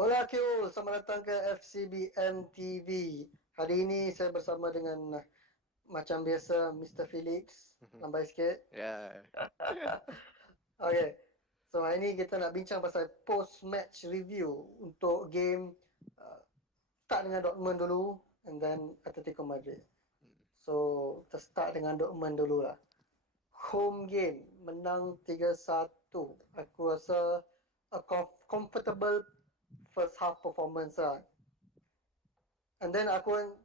Hola Q, selamat datang ke FCBMTv. Hari ini saya bersama dengan macam biasa Mr. Felix. Lambai sikit. Yeah. Okay, so hari ini kita nak bincang pasal post-match review untuk game start dengan Dortmund dulu and then Atletico Madrid. So, kita start dengan Dortmund dulu lah. Home game, menang 3-1. Aku rasa a comfortable first half performance lah. And then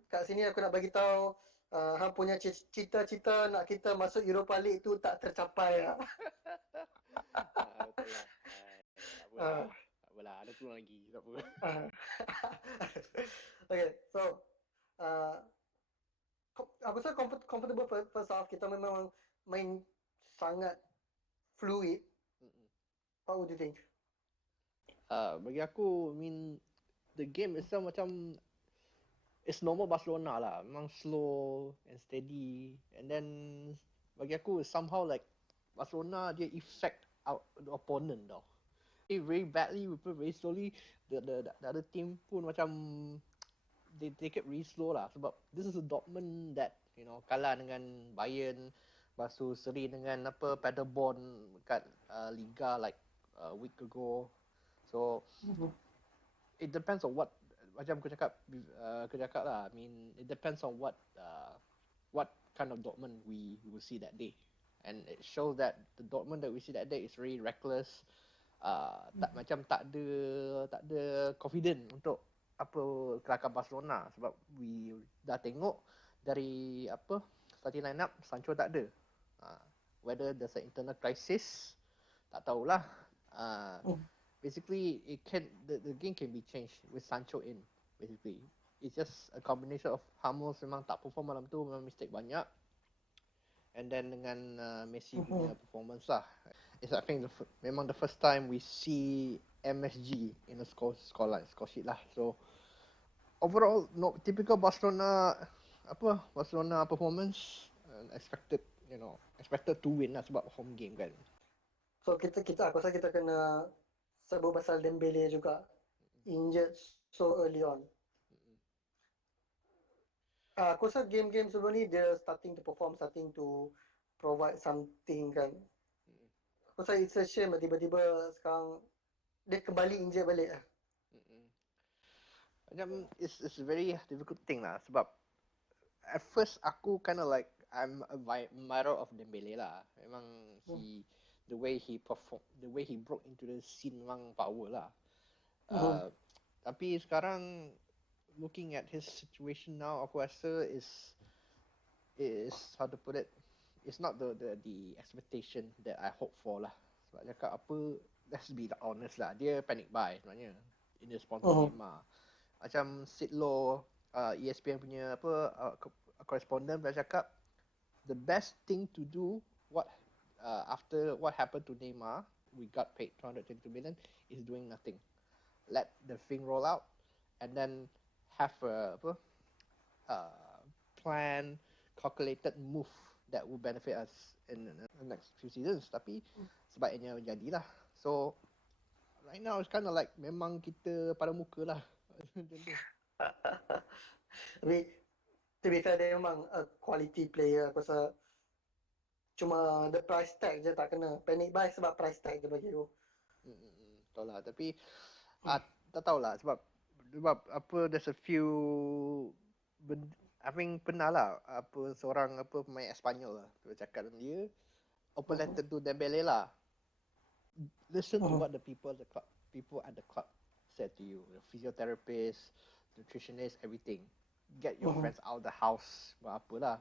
kat sini aku nak bagi tahu hang punya cita-cita nak kita masuk Europa League tu tak tercapai lah. Betul lah. Tak apalah. Ada peluang lagi. Tak apa. Okay, so aku rasa comfortable first half. Kita memang main sangat fluid. What would you think? Bagi aku, the game itself macam it's normal Barcelona lah. Memang slow and steady. And then bagi aku somehow like Barcelona dia effect out the opponent tau. Very badly, we play very slowly. The other team pun macam they take it really slow lah. Sebab this is a Dortmund that kalah dengan Bayern, lepas tu seri dengan Paderborn kat Liga like a week ago. So it depends on what, macam aku cakap lah. I mean it depends on what kind of Dortmund we will see that day. And it shows that the Dortmund that we see that day is really reckless. Macam tak ada confident untuk kelakar Barcelona, sebab we dah tengok dari starting lineup Sancho tak ada. Whether there's an internal crisis, tak tahulah. Basically the game can be changed with Sancho in. Basically it's just a combination of Ramos memang tak perform malam tu, memang mistake banyak, and then dengan Messi punya performance lah. It's I think memang the first time we see MSG in a score sheet lah. So overall, no typical Barcelona performance, expected to win lah sebab home game kan. So aku rasa kita kena sebut pasal Dembele juga injured so early on. Aku rasa game-game sebelum ni dia starting to perform, starting to provide something kan. Aku rasa it's a shame tiba-tiba sekarang dia kembali injured balik lah. Macam it's a very difficult thing lah, sebab at first aku kind of like I'm a admirer of Dembele lah. Memang the way he perform, the way he broke into the scene memang power lah. Tapi sekarang looking at his situation now, aku rasa is how to put it, it's not the expectation that I hope for lah. Sebab cakap let's be honest lah, dia panic buy sebenarnya in the sponsored game lah. Macam Sid Low, ESPN punya correspondent dah cakap the best thing to do after what happened to Neymar, we got paid 222 million, is doing nothing. Let the thing roll out and then have a plan, calculated move that will benefit us in the next few seasons. Tapi sebaiknya jadilah. So right now it's kind of like memang kita pada muka lah. Tapi to be fair, dia memang a quality player. Aku rasa cuma the price tag je tak kena. Panic buy sebab price tag je bagi aku. Betul lah. Tapi tak tahulah sebab there's a few I think pernah lah seorang pemain Espanyol lah dia cakap dengan dia open letter to Dembele lah. Listen to what the people at the club said to you, the physiotherapist, nutritionist, everything. Get your friends out of the house, apalah.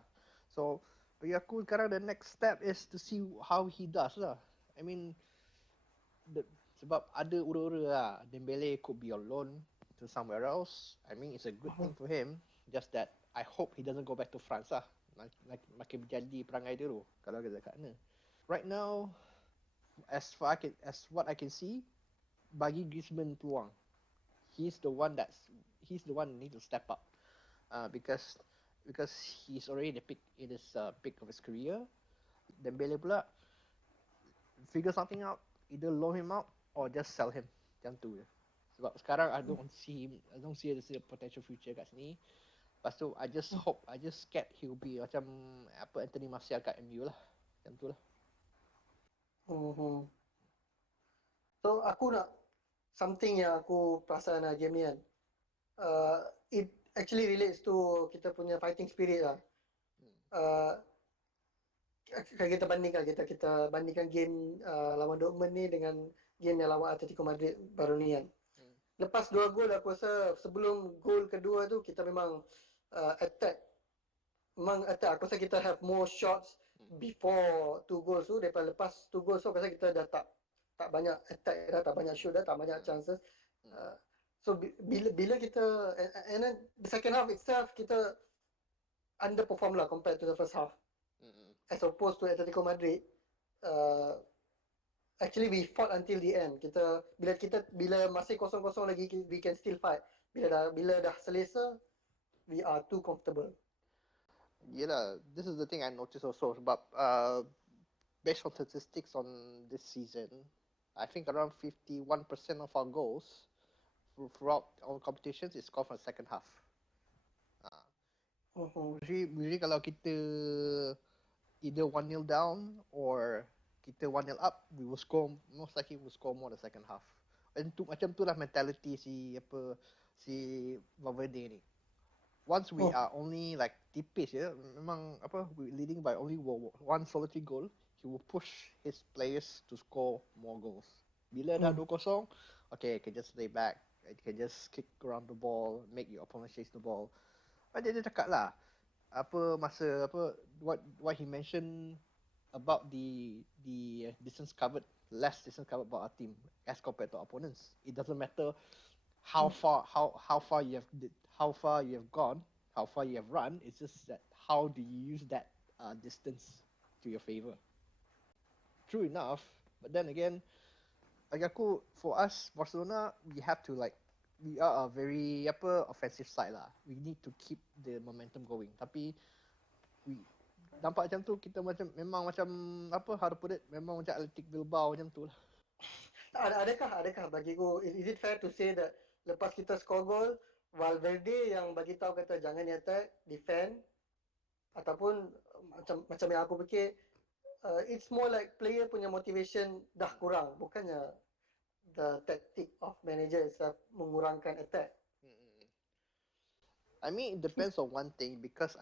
So bagi aku sekarang the next step is to see how he does lah. I mean sebab ada ura-ura lah Dembele could be on loan to somewhere else. I mean it's a good thing for him, just that I hope he doesn't go back to France lah. Makin berjadi perangai dia tu kalau kita kat sana. Right now, as what I can see, bagi Griezmann peluang. He's the one who need to step up, because he's already in his peak of his career. Dembele pula figure something out, either loan him out or just sell him. Macam tu je. Sebab sekarang I don't see the potential future kat sini. Lepas tu I just scared he'll be macam apa Anthony Martial kat MU lah. Macam tu lah. So aku nak something yang aku perasan game ni kan. It actually relates to kita punya fighting spirit lah. Kita bandingkan game lawan Dortmund ni dengan game yang lawan Atletico Madrid baru ni kan. Lepas 2 gol aku rasa sebelum gol kedua tu kita memang attack. Memang attack. Aku rasa kita have more shots before 2 goals tu daripada lepas 2 goals tu aku rasa kita dah tak banyak attack dah, tak banyak shoot dah, tak banyak chances. So bila kita and then the second half itself kita underperform lah compared to the first half. As opposed to Atletico Madrid, actually we fought until the end. Bila masih 0-0 lagi, we can still fight. Bila dah selesa, we are too comfortable. Yelah, this is the thing I noticed also. Sebab based on statistics on this season, I think around 51% of our goals throughout our competitions is scored from the second half. Usually kalau kita either 1-0 down or kita 1-0 up, most likely we'll score more the second half. And macam tu lah mentality si Valverde ni. Once we are only like tipis memang we leading by only one solitary goal, he will push his players to score more goals. Bila dah 2-0, okay, can just lay back, you can just kick around the ball, make your opponent chase the ball. Dia cakap lah what he mentioned about the distance covered, less distance covered by our team as compared to our opponents. It doesn't matter how far you have gone, how far you have run. It's just that how do you use that distance to your favor. True enough, but then again, bagi aku, for us Barcelona, we have to we are a very offensive side lah. We need to keep the momentum going. Tapi we nampak macam tu, kita memang macam how to put it, memang macam Athletic Bilbao macam tu lah. Adakah bagi aku, is it fair to say that lepas kita score gol, Valverde yang bagi tahu kata jangan attack, defend, ataupun macam yang aku fikir, it's more like player punya motivation dah kurang, bukannya the tactic of manager itself mengurangkan attack. I mean, it depends on one thing because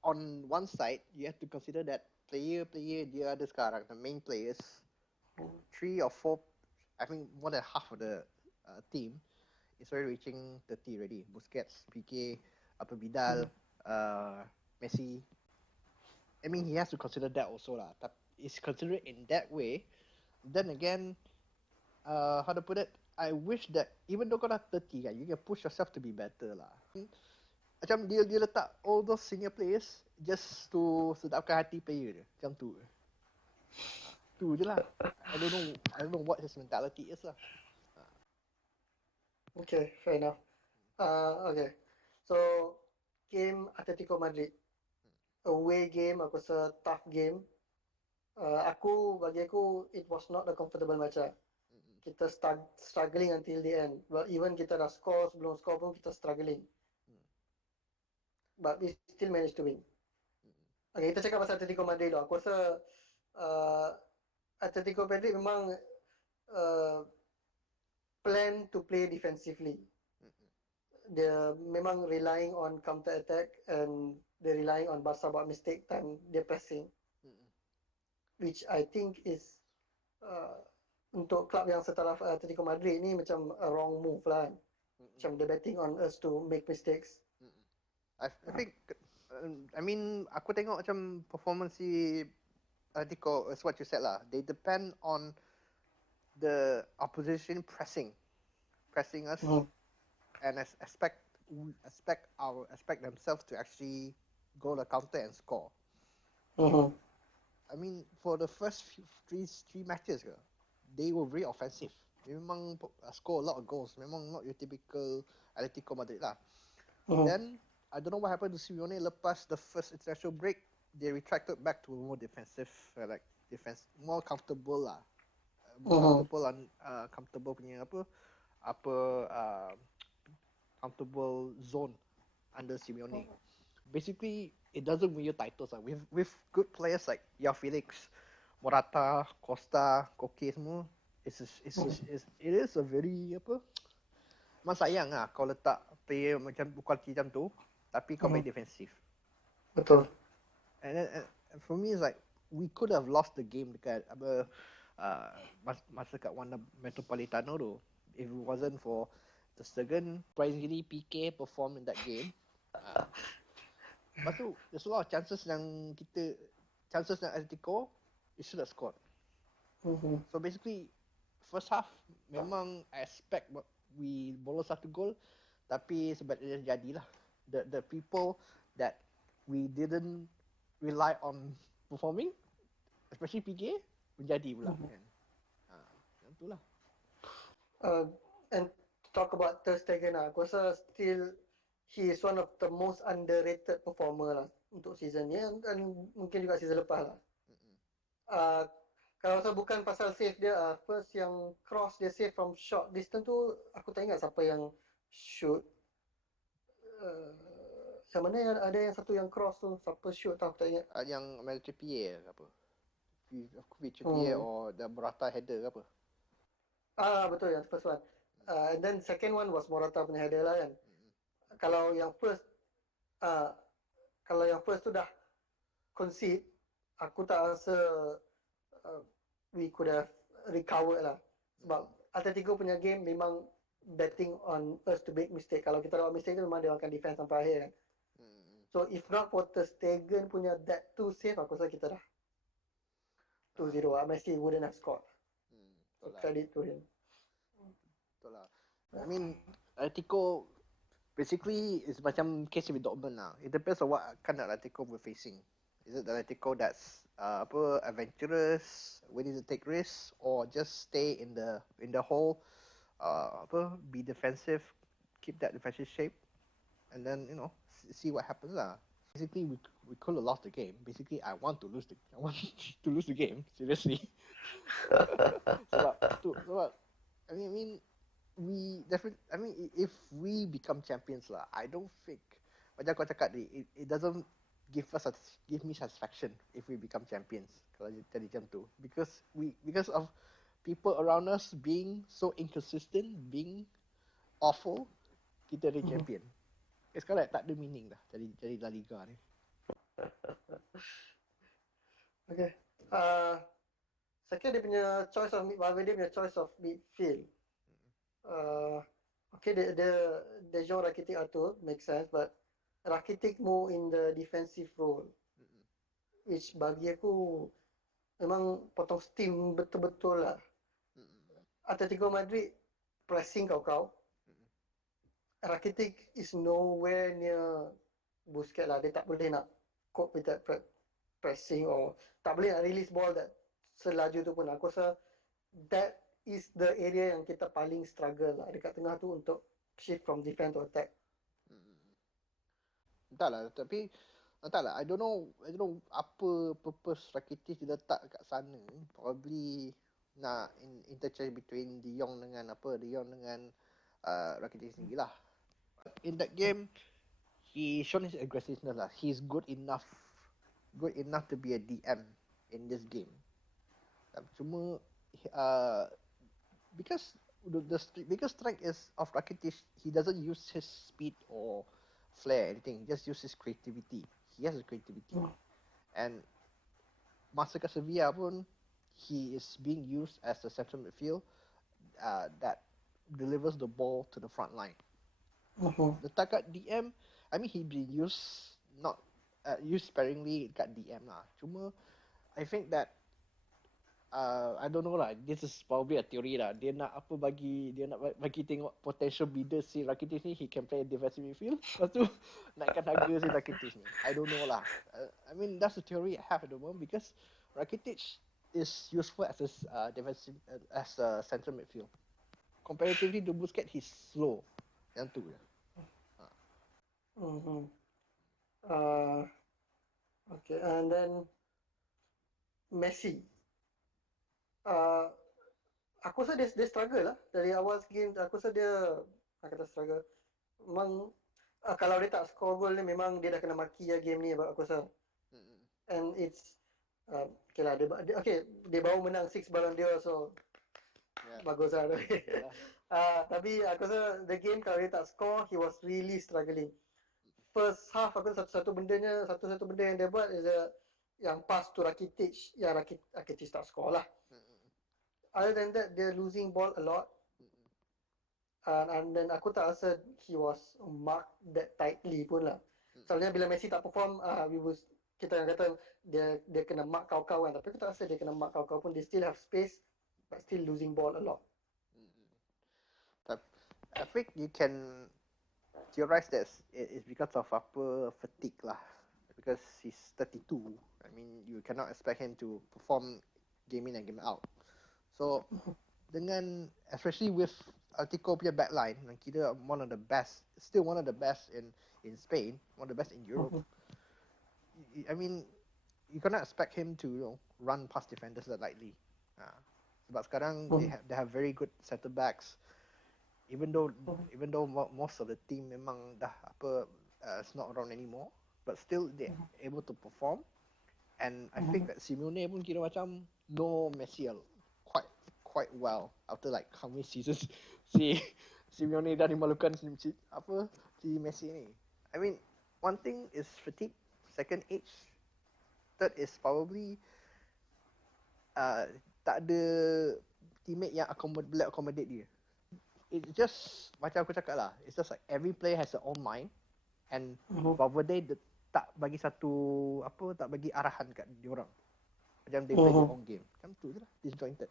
on one side you have to consider that player dia ada sekarang, the main players, 3 or 4, I think more than half of the team is already reaching 30 already. Busquets, Piqué, Vidal, Messi. I mean, he has to consider that also lah. It's considered in that way. Then again, how to put it, I wish that even though kau dah 30 kan, you can push yourself to be better lah. Macam dia letak all those senior players just to sedapkan hati player dia. Macam tu. Tu je lah. I don't know what his mentality is lah. Okay, fair enough. Okay. So, game Atletico Madrid. Away game, aku rasa tough game. Bagi aku, it was not a comfortable match lah. Kita struggling until the end. But even kita dah score, sebelum score pun kita struggling. But we still managed to win. Okay, kita cakap pasal Atletico Madrid dulu. Aku rasa Atletico Madrid memang plan to play defensively. Dia memang relying on counter attack and they're relying on Barca buat mistake time dia pressing, which I think is untuk klub yang setelah Atletico Madrid ni macam a wrong move lah. Macam they're betting on us to make mistakes. I think I mean aku tengok macam performance si Atletico is what you said lah. They depend on the opposition pressing us and expect themselves to actually go the counter and score. I mean, for the first three matches, they were very offensive. Memang score a lot of goals. Memang not your typical Atletico Madrid lah. Then I don't know what happened to Simeone lepas the first international break. They retracted back to a more defensive, more comfortable lah comfortable punya comfortable zone under Simeone. Basically, it doesn't win you titles lah. With good players like Felix, Morata, Costa, Koke semua, it is a very memang sayang lah kau letak player macam quality macam tu, tapi kau main defensif. Betul. And for me, it's like we could have lost the game dekat masa kat Wanda Metropolitano tu, if it wasn't for the second surprisingly PK perform in that game. Lepas tu, there's a lot of chances yang Atletico, it should have scored. So basically, first half memang I expect we bolos satu gol, tapi sebab dia jadilah the people that we didn't rely on performing, especially PK, menjadi pula kan. Itulah. And talk about Ter Stegen lah. Aku rasa still he is one of the most underrated performer lah untuk season ni, dan mungkin juga season lepas lah. Kalau saya bukan pasal save dia, first yang cross dia save from short distance tu, aku tak ingat siapa yang shoot. Yang mana yang ada yang satu yang cross tu, siapa shoot tau, aku tak ingat. Yang Mel Trippier ke apa? Trippier or the Morata header ke apa? Betul, yang first one. And then second one was Morata punya header lah kan. Kalau yang first tu dah concede, aku tak rasa we could have recovered lah. Sebab Atletico punya game memang betting on us to make mistake. Kalau kita buat mistake tu memang dia akan defense sampai akhir kan. So if not for Ter Stegen punya that 2 save, aku rasa kita dah 2-0 lah. Messi wouldn't have scored. So credit to him. Betul lah. I mean, Atletico basically is macam case with Dortmund lah. It depends on what kind of Atletico we're facing. Is it the Atletico that's adventurous, willing to take risks, or just stay in the hole, be defensive, keep that defensive shape, and then see what happens lah. Basically, we could have lost the game. Basically, I want to lose the game. Seriously. Sebab I mean, if we become champions lah, I don't think macam kau cakap ni, it doesn't give me satisfaction if we become champions kalau jadi macam tu, because of people around us being so inconsistent, being awful, kita jadi champion. Sekarang tak ada meaning dah jadi La Liga ni. Okay. Second dia punya choice of midfield. Okay, the Jean Rakitic atur make sense, but Rakitic more in the defensive role, which bagi aku memang potong steam betul-betul lah. Atletico Madrid pressing kau. Rakitic is nowhere near Busquets lah. Dia tak boleh nak cope with that pressing, or tak boleh nak release ball that selaju tu pun. Aku rasa that is the area yang kita paling struggle lah dekat tengah tu, untuk shift from defense to attack. Entahlah, I don't know apa purpose Rakitic diletak kat sana. Probably nak interchange between De Jong dengan Rakitic sendiri lah. In that game, he shown his aggressiveness lah. He's good enough to be a DM in this game. Cuma because the biggest strength is of Rakitic, he doesn't use his speed or flair anything. He just uses creativity. He has creativity. And masa kat Sevilla pun, he is being used as a central midfield that delivers the ball to the front line. Letak kat DM, I mean, he been used sparingly kat DM lah. Cuma I think that I don't know lah, this is probably a theory lah. Dia nak bagi tengok potential bidder si Rakitic ni, he can play defensive midfield. Lepas tu naikkan harga si Rakitic ni. I don't know lah. I mean, that's the theory I have at the moment, because Rakitic is useful as a defensive as a central midfield. Comparatively to Busquets, he's slow. Yang tu je. Okay, and then Messi. aku rasa dia struggle lah dari awal game. Aku rasa dia kata struggle. Memang kalau dia tak score gol ni memang dia dah kena maki lah game ni aku rasa. And it's okay lah dia baru menang 6 Ballon d'Or, so bagus lah. Tapi aku rasa the game kalau dia tak score, he was really struggling. First half aku satu-satu benda yang dia buat is yang pass to Rakitic, yang Rakitic tak score lah. Other than that, they're losing ball a lot. And then aku tak rasa he was marked that tightly pun lah. Soalnya bila Messi tak perform, kita yang kata dia kena mark kau-kau kan. Tapi aku tak rasa dia kena mark kau-kau pun. They still have space but still losing ball a lot. I think you can theorize that it's because of fatigue lah. Because he's 32. I mean, you cannot expect him to perform game in and game out. So, especially with Atletico punya backline, kira one of the best in Spain, one of the best in Europe. I mean, you cannot expect him to run past defenders that lightly. Sebab sekarang they have very good center backs. Even though most of the team memang dah it's not around anymore, but still they able to perform. And I think that Simeone pun kira macam know Messi quite well after like how many seasons si Simeone dah dimalukan si Messi ni. I mean, one thing is fatigue, second age, third is probably tak ada teammate yang boleh accommodate dia. It's just macam aku cakap lah, it's just like every player has their own mind, and Baba day tak bagi arahan kat diorang. Macam they play their own game. Macam tu je lah, disjointed.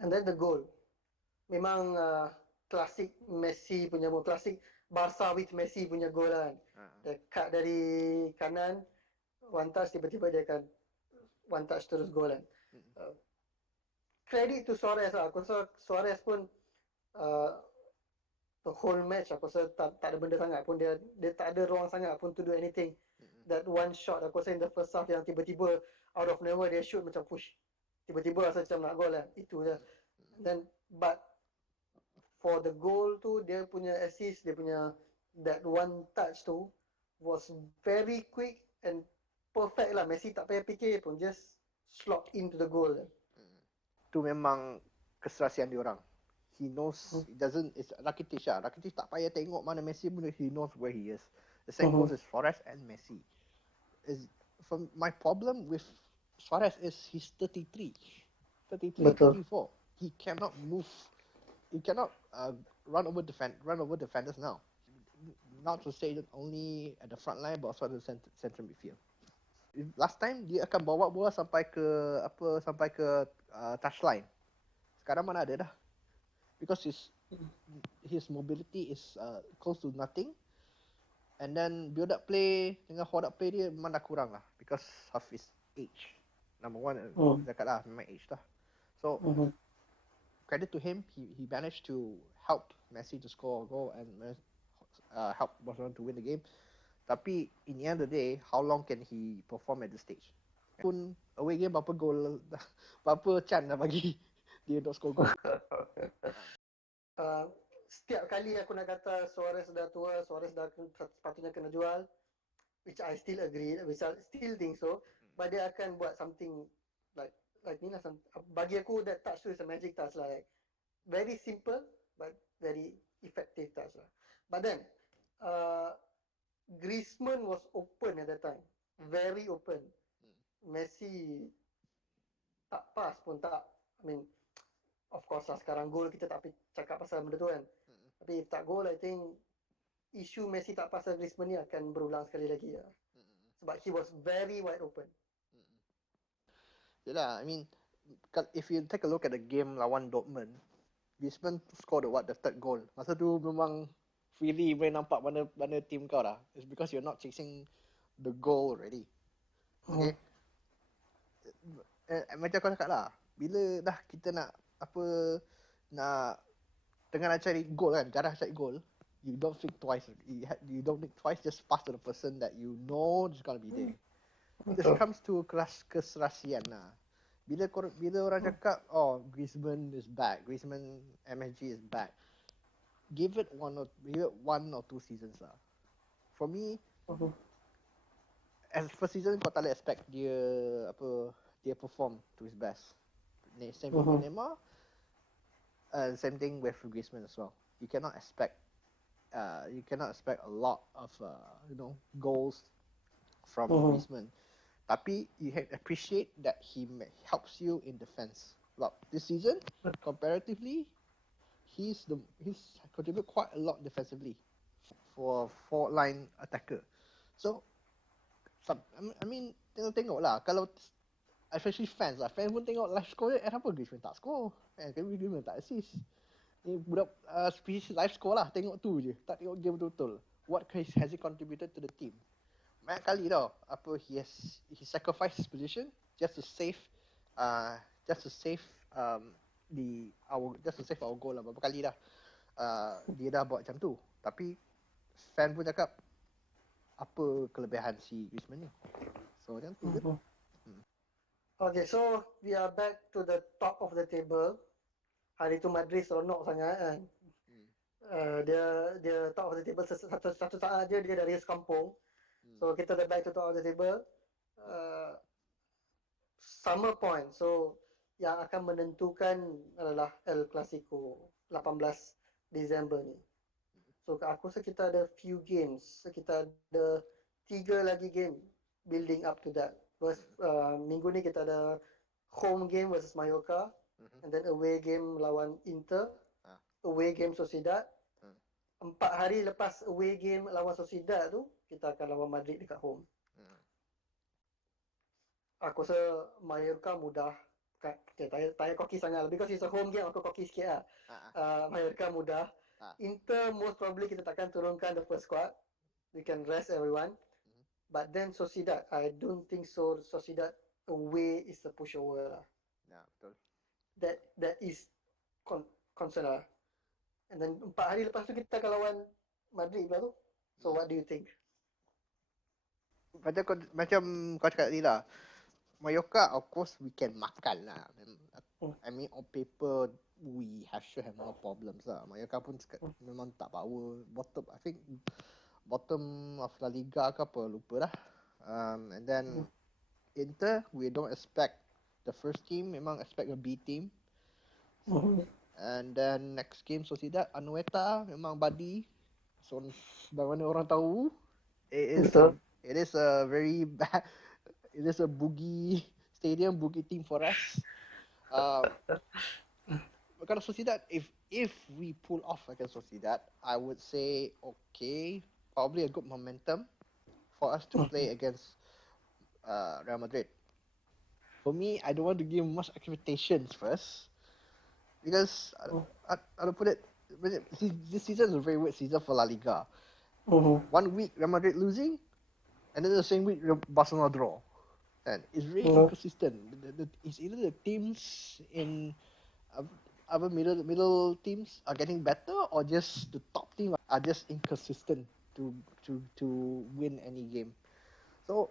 And then the goal. Memang klasik Messi punya goal, klasik Barca with Messi punya goal kan. Dia cut dari kanan, one touch, tiba-tiba dia akan one touch terus goal kan. Credit to Suarez lah. Aku rasa Suarez pun the whole match aku rasa tak ada benda sangat pun, dia tak ada ruang sangat pun to do anything. That one shot aku rasa in the first half yang tiba-tiba out of nowhere dia shoot macam push, tiba-tiba rasa macam nak gol lah, itu je. Then but for the goal tu, dia punya assist, dia punya that one touch tu was very quick and perfect lah. Messi tak payah fikir pun, just slot into the goal. Tu memang keserasian diorang. He knows, it's Rakitic lah. Rakitic tak payah tengok mana Messi pun, he knows where he is. The same goes with Suarez and Messi. From my problem with Suarez is he's 33, 34. He cannot move. He cannot run over defenders now. Not to say that only at the front line, but also at the central midfield. Last time dia akan bawa bola sampai ke touchline. Sekarang mana ada dah? Because his mobility is close to nothing. And then build up play dengan hold up play dia memang dah kurang lah because of his age. Number one, cakap lah memang age lah. So credit to him, he managed to help Messi to score a goal and help Barcelona to win the game. Tapi in the end of the day, how long can he perform at this stage? Pun away game berapa goal, berapa chance dah bagi dia untuk score goal. Setiap kali aku nak kata Suarez dah tua, Suarez dah sepatutnya kena jual, which I still agree, which I still think so, but dia akan buat something like ni lah. Bagi aku that touch tu is a magic touch lah, like very simple but very effective touch lah. But then Griezmann was open at that time, very open. Messi tak pass pun tak. I mean, of course lah sekarang gol kita tak cakap pasal benda tu kan. Tapi if tak gol, I think isu Messi tak pasal Griezmann ni akan berulang sekali lagi lah. Sebab he was very wide open. Yelah, I mean, if you take a look at the game lawan Dortmund, Griezmann scored the third goal. Masa tu memang really boleh nampak mana team kau dah. It's because you're not chasing the goal already. Okay. Macam kau cakap lah, bila dah kita nak tengah nak cari goal kan, jarah cari goal, you don't think twice. You don't think twice, just pass to the person that you know is gonna be there. This comes to keserasian lah. bila orang cakap Griezmann is back, Griezmann MSG is back, give it one or two seasons lah. For me, as first season kau tak boleh expect dia perform to his best. Same thing with Neymar, same thing with Griezmann as well. You cannot expect a lot of goals from Griezmann. Tapi you appreciate that he helps you in defense. Like this season, comparatively, he's contributed quite a lot defensively for forward line attacker. So, I mean, tengok lah. Kalau especially fans pun tengok live score dia, kenapa Griezmann tak score? Griezmann tak assist. Ni budak live score lah, tengok tu je. Tak tengok game betul-betul. What has he contributed to the team? Banyak kali tau, he sacrificed his position just to save our goal lah. Berapa kali dah dia dah buat macam tu. Tapi fan pun cakap apa kelebihan si Griezmann ni. So macam tu je. Okay, so we are back to the top of the table. Hari tu Madrid seronok sangat kan. Dia top of the table satu saat je dia dari kampung. So kita dah back to top of the table. Summer point. So yang akan menentukan adalah El Clasico 18 Disember ni. So aku rasa kita ada few games. So, kita ada 3 lagi game building up to that. First, minggu ni kita ada home game versus Mallorca, and then away game lawan Inter, away game Sociedad. 4 hari lepas away game lawan Sociedad tu, kita akan lawan Madrid dekat home. Aku rasa Mallorca mudah. Tanya koki sangat. Because it's a home game, aku koki sikit lah. Mallorca mudah. Inter most probably kita takkan turunkan the first squad. We can rest everyone. But then Sociedad, I don't think so. Sociedad away is a pushover lah. Ya, betul. That is concern lah. And then 4 hari lepas tu kita akan lawan Madrid pula tu. So what do you think? Macam kau cakap tadi lah, Mallorca of course we can makan lah. I mean on paper we should have no problems lah. Mallorca pun memang tak power. I think bottom of La Liga ke apa, lupa dah. And then Inter, we don't expect the first team, memang expect a B team. And then next game Sociedad, Anoeta memang buddy. So bagaimana orang tahu, it is a very bad, it is a boogie team for us. Kalau Sociedad, if we pull off against Sociedad, I would say okay, probably a good momentum for us to play against Real Madrid. For me, I don't want to give much expectations first, because I'll put it, this season is a very weird season for La Liga. 1 week Real Madrid losing, and then the same week Barcelona draw. And it's very inconsistent. It's either the teams in other middle teams are getting better, or just the top team are just inconsistent to win any game. So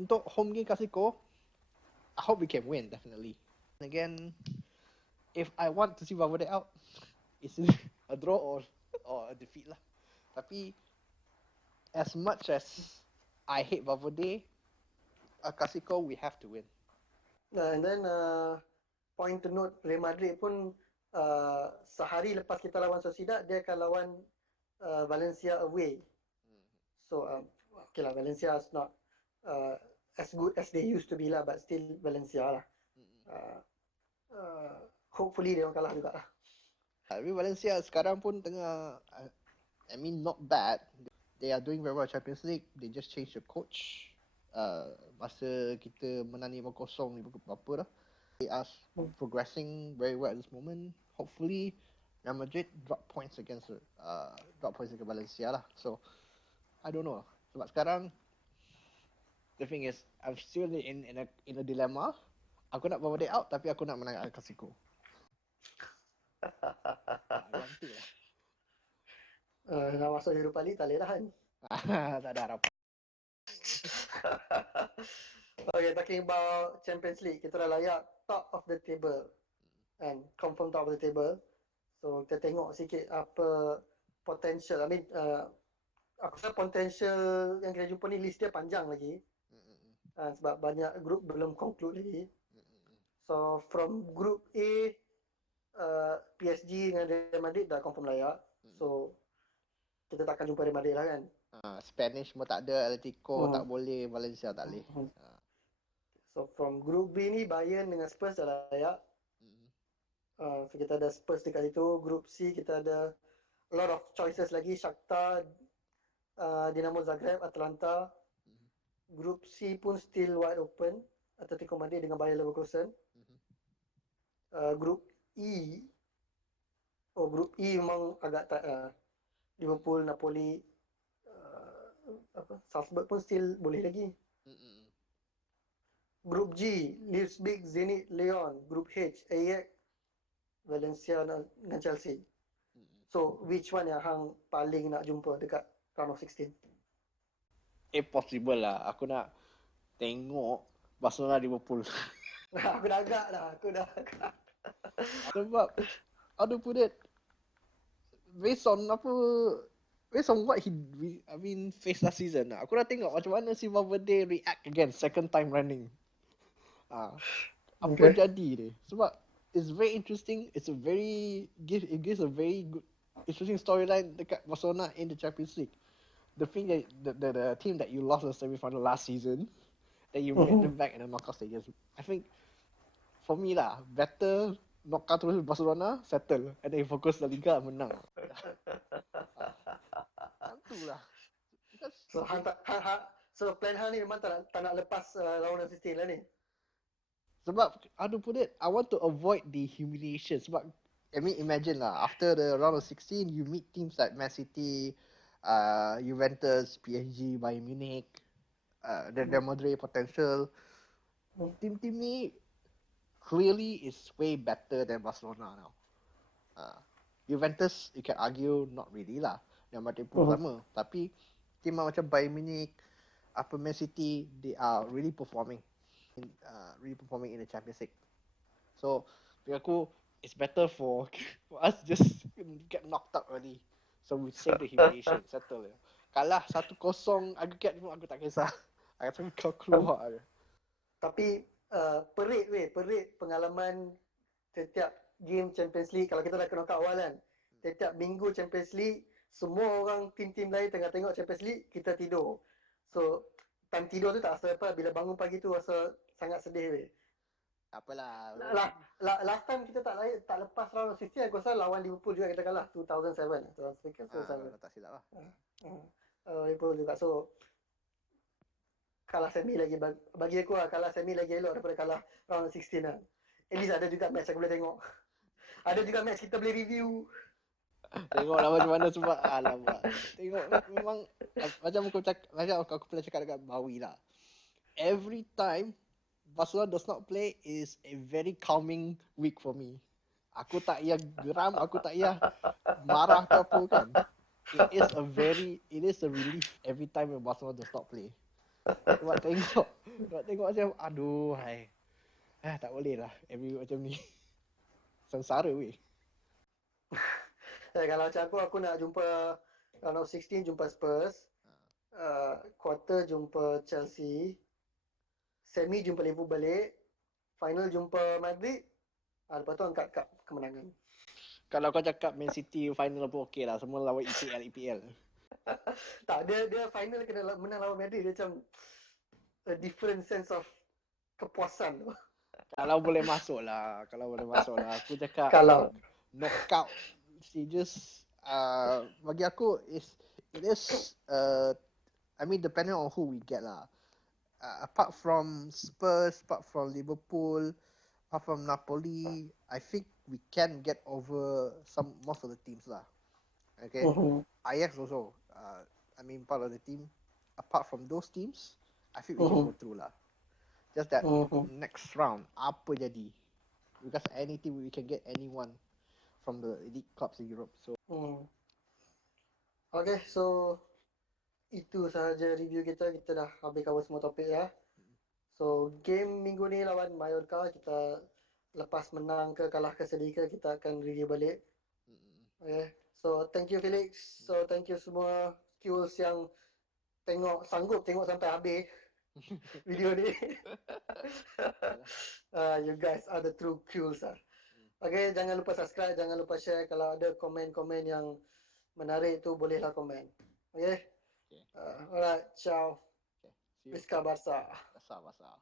untuk home game Clasico, I hope we can win definitely. Again, if I want to see Valverde out, it's a draw or a defeat lah. Tapi as much as I hate Valverde, a Clasico we have to win. And then point to note, Real Madrid pun sehari lepas kita lawan Sociedad, dia akan lawan Valencia away. So okay lah, Valencia is not as good as they used to be lah, but still Valencia lah. Hopefully dia orang kalah juga lah. Tapi Valencia sekarang pun tengah, I mean not bad. They are doing very well Champions League. They just changed the coach. Masa kita menang 5-0 ni berapa dah. They are progressing very well at this moment. Hopefully Real Madrid drop points against Valencia lah. So I don't know. Sebab sekarang the thing is, I'm still in a dilemma. Aku nak Valverde out, tapi aku nak menang El Clasico. Ganti lah. Nak masuk Europa League tak boleh tahan. Tak ada harapan. Okay, talking about Champions League, kita dah layak top of the table and confirm top of the table. So kita tengok sikit apa potential. I mean, aku rasa potential yang kita jumpa ni list dia panjang lagi. Sebab banyak group belum conclude lagi. So from group A, PSG dengan Real Madrid dah confirm layak. So kita takkan jumpa Real Madrid lah kan. Spanish pun tak ada, Atletico tak boleh, Valencia tak boleh. So from group B ni Bayern dengan Spurs dah layak. So kita ada Spurs dekat situ. Group C kita ada a lot of choices lagi. Shakhtar, Dinamo Zagreb, Atlanta. Group C pun still wide open. Atletico Madrid dengan Bayer Leverkusen. Group E, Group E memang agak tak. Liverpool, Napoli, Salzburg pun still boleh lagi. Group G, Leipzig, Zenit, Lyon. Group H, Ajax, Valencia dengan Chelsea. So which one yang hang paling nak jumpa dekat round of 16? Possible lah. Aku nak tengok Barcelona Liverpool. Aku dah agak dah. Sebab how to put it, based on what he face last season, aku dah tengok macam mana si Valverde react again second time running. Apa jadi ni? Sebab it's very interesting. It gives a very good interesting storyline dekat Barcelona in the Champions League. The thing that the team that you lost in the semi-final last season, that you made them back in the knockout stages. I think for me lah, better knockout terus Barcelona, settle, and then focus La Liga, menang. Itulah. So plan hang ni memang tak nak lepas round of 16 lah ni. Sebab how to put it, I want to avoid the humiliation. Sebab I mean, imagine lah, after the round of 16, you meet teams like Man City, Juventus, PSG, Bayern Munich, Real Madrid potential. Team ni clearly is way better than Barcelona now. Juventus, you can argue not really lah. Real Madrid pun sama. Tapi team macam Bayern Munich, Man City, they are really performing in the Champions League. So, bagi aku, it's better for us just get knocked out early. So we save the humiliation, settle. Kalah 1-0 aggregate pun aku tak kisah. Aku kau keluar je. Tapi perit pengalaman setiap game Champions League. Kalau kita dah kena knockout awal kan, setiap minggu Champions League, semua orang tim-tim lain tengah tengok Champions League, kita tidur. So time tidur tu tak rasa apa, bila bangun pagi tu rasa sangat sedih weh. Apalah. Last time kita tak lepas round of 16, aku rasa lawan Liverpool juga kita kalah 2007. Tak silap lah. Liverpool juga. So kalah semi lagi bagi aku lah, kalah semi lagi elok daripada kalah round of 16 lah. At least ada juga match aku boleh tengok. Ada juga match kita boleh review. Tengoklah macam mana sebab alamak. Tengok memang macam aku pernah cakap dekat Bawi lah. Every time Barcelona does not play is a very calming week for me. Aku tak payah geram, aku tak payah marah ke apa kan. It is a relief every time when Barcelona does not play. Sebab tengok macam aduh hai. Tak boleh lah every macam ni. Sengsara weh. Kalau macam aku nak jumpa round of 16 jumpa Spurs. Quarter jumpa Chelsea. Semi jumpa Liverpool balik. Final jumpa Madrid. Lepas tu angkat cup kemenangan. Kalau kau cakap Man City final pun okey lah. Semua lawan EPL. Tak, dia final kena menang lawan Madrid. Dia macam a different sense of kepuasan tu. Kalau boleh masuk lah. Aku cakap kalau knockout stages bagi aku it is depending on who we get lah. Apart from Spurs, apart from Liverpool, apart from Napoli, I think we can get over most of the teams lah. Okay, Ajax also. Part of the team. Apart from those teams, I think we can go through lah. Just that next round, apa jadi? Because anything we can get anyone from the elite clubs in Europe. So. Okay, so itu sahaja review kita. Kita dah habis cover semua topik ya. So game minggu ni lawan Mallorca, kita lepas menang ke kalah ke sedih ke, kita akan review balik. Okay. So thank you Felix. So thank you semua Qs yang sanggup tengok sampai habis video ni. You guys are the true Qs lah. Okay, jangan lupa subscribe, jangan lupa share. Kalau ada komen-komen yang menarik tu bolehlah komen. Okay. Alright, ciao. Okay. See you. Visca Barca. Basah.